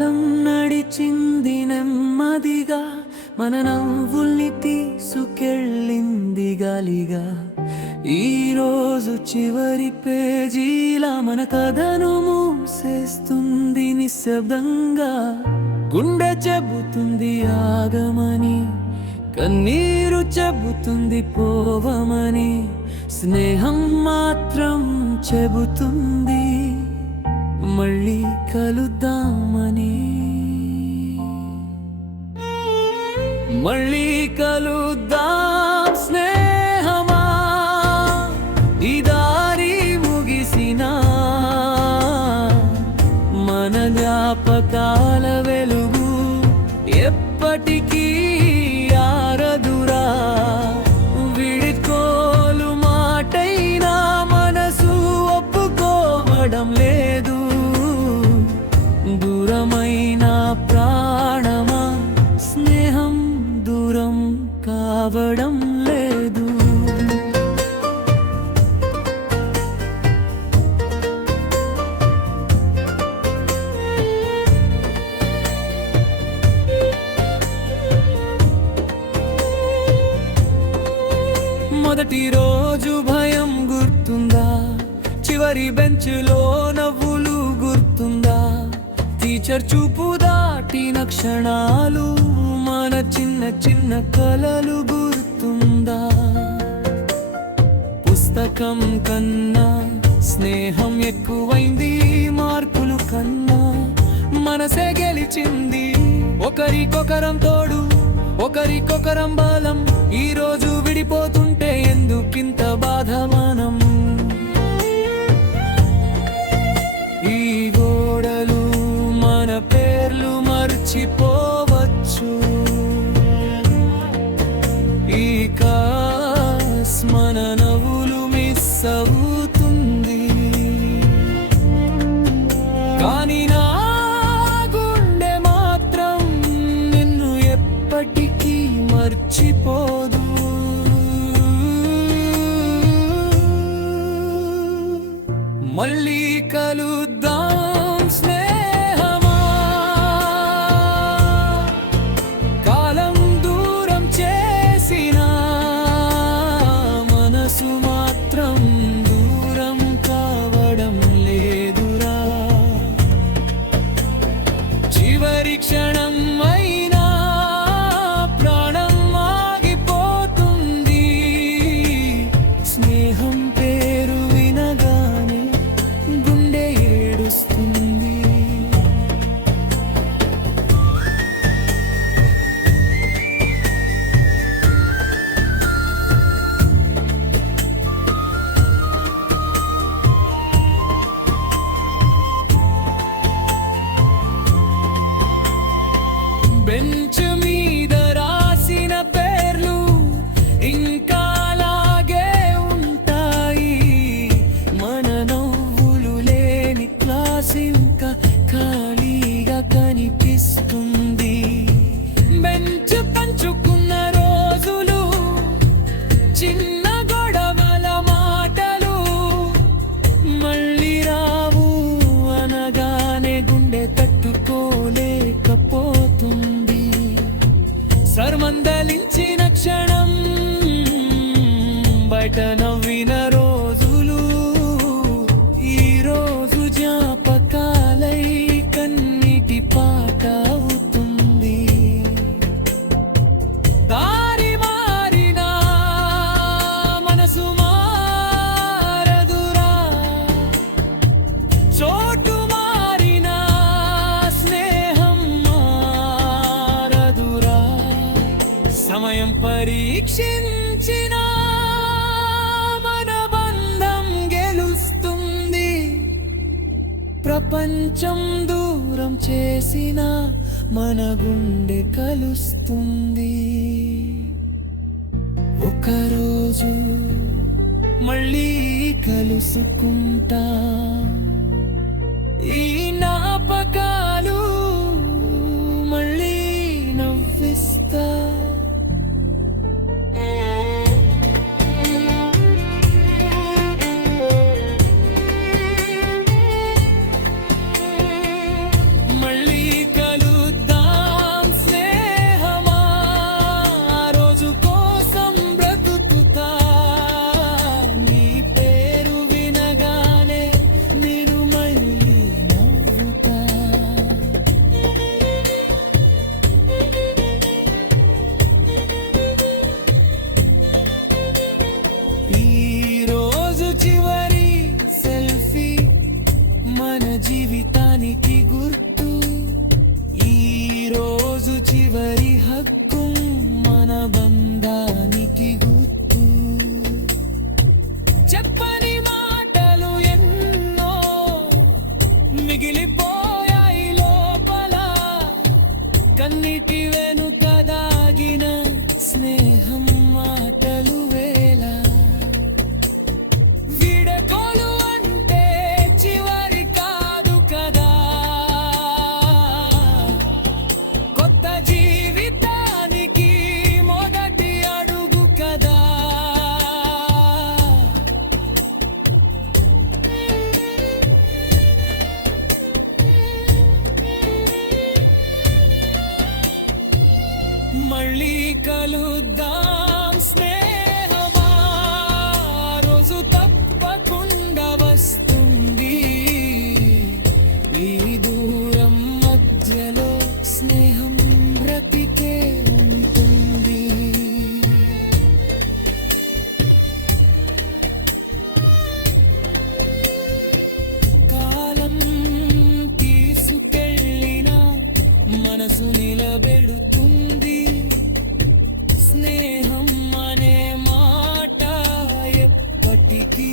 కాలం నడిచింది నెమ్మదిగా, మన నవ్వుల్ని తీసుకెళ్ళింది గాలిగా. ఈరోజు చివరి పేజీలా మన కథను మూసేస్తుంది నిశ్శబ్దంగా. గుండె చెబుతుంది ఆగమని, కన్నీరు చెబుతుంది పోవమని, స్నేహం మాత్రం చెబుతుంది మళ్ళీ కలుద్దామని. మళ్ళీ కలుద్దాం స్నేహమా, ఈ దారి ముగిసినా మన జ్ఞాపకాల వెలుగు ఎప్పటికీ ఆరదురా. విడికోలు మాటైనా మనసు ఒప్పుకోవడం లేదు. దూరమైన ప్రాణమా, స్నేహం దూరం కావడం లేదు. మొదటి రోజు భయం గుర్తుందా, చివరి బెంచ్లో నవ్వులు గుర్తుందా, టీచర్ చూపు దాటిన క్షణాలు, మన చిన్న చిన్న కలలు గుర్తుందా. పుస్తకం కన్నా స్నేహం ఎక్కువైంది మార్కులు కన్నా. మనసే గెలిచింది, ఒకరికొకరం తోడు, ఒకరికొకరం బలం. ఈరోజు విడిపోతుంటే ఎందుకింత బాధ మనం. ఈ గోడలు మన పేర్లు మర్చిపోవచ్చు, ఈ కాస్ మన నవ్వులు మిస్ అవుతుంది. కానీ నా గుండె మాత్రం నిన్ను ఎప్పటికీ మర్చిపోదు. మళ్ళీ కలుద్దాం స్నేహమా, కాలం దూరం చేసిన మనసు మాత్రం దూరం కావడం లేదురా. చివరి క్షణం అయినా ప్రాణం ఆగిపోతుంది. స్నేహం పేరు వినగానే గుండె ఏడుస్తుంది. బెంచ్ మీద రాసిన పేర్లు ఇంకా అలాగే ఉంటాయి. మన నవ్వులు లేని క్లాస్ ఇంకా ఖాళీగా కనిపిస్తుంది. బెంచ్ పంచుకున్న రోజులు, చిన్న గొడవల మాటలు మళ్ళీ రావు అనగానే గుండె తట్టుకోలేకపోతుంది. సర్మందలించిన క్షణం, బయట నవ్విన రోజులు, ఈరోజు జ్ఞాపకాలై కన్నీటి పాట అవుతుంది. దారి మారినా మనసు మారదురా, చోటు మారినా స్నేహం మారదురా. సమయం పరీక్షించిన మన బంధం గెలుస్తుంది. ప్రపంచం దూరం చేసిన మన గుండె కలుస్తుంది. ఒకరోజు మళ్ళీ కలుసుకుంటా. ఈ జ్ఞాపకాలు మళ్ళీ నవ్విస్తా. మళ్ళీ చెప్పని మాటలు ఎన్నో మిగిలిపోయాయి లోపల, కన్నిటి వెనుక దాగిన స్నేహం మాటలు వేళ. విడకోలు అంటే చివరి కాదు కదా, కొత్త జీవితానికి మొదటి అడుగు కదా. మళ్ళీ కలుద్దాం స్నేహమా, రోజు తప్పకుండా వస్తుంది. ఈ దూరం మధ్యలో స్నేహం బ్రతికే ఉంటుంది. కాలం తీసుకెళ్ళిన మనసు నిలబెడుతుంది. స్నేహం అనే మాట ఎప్పటికీ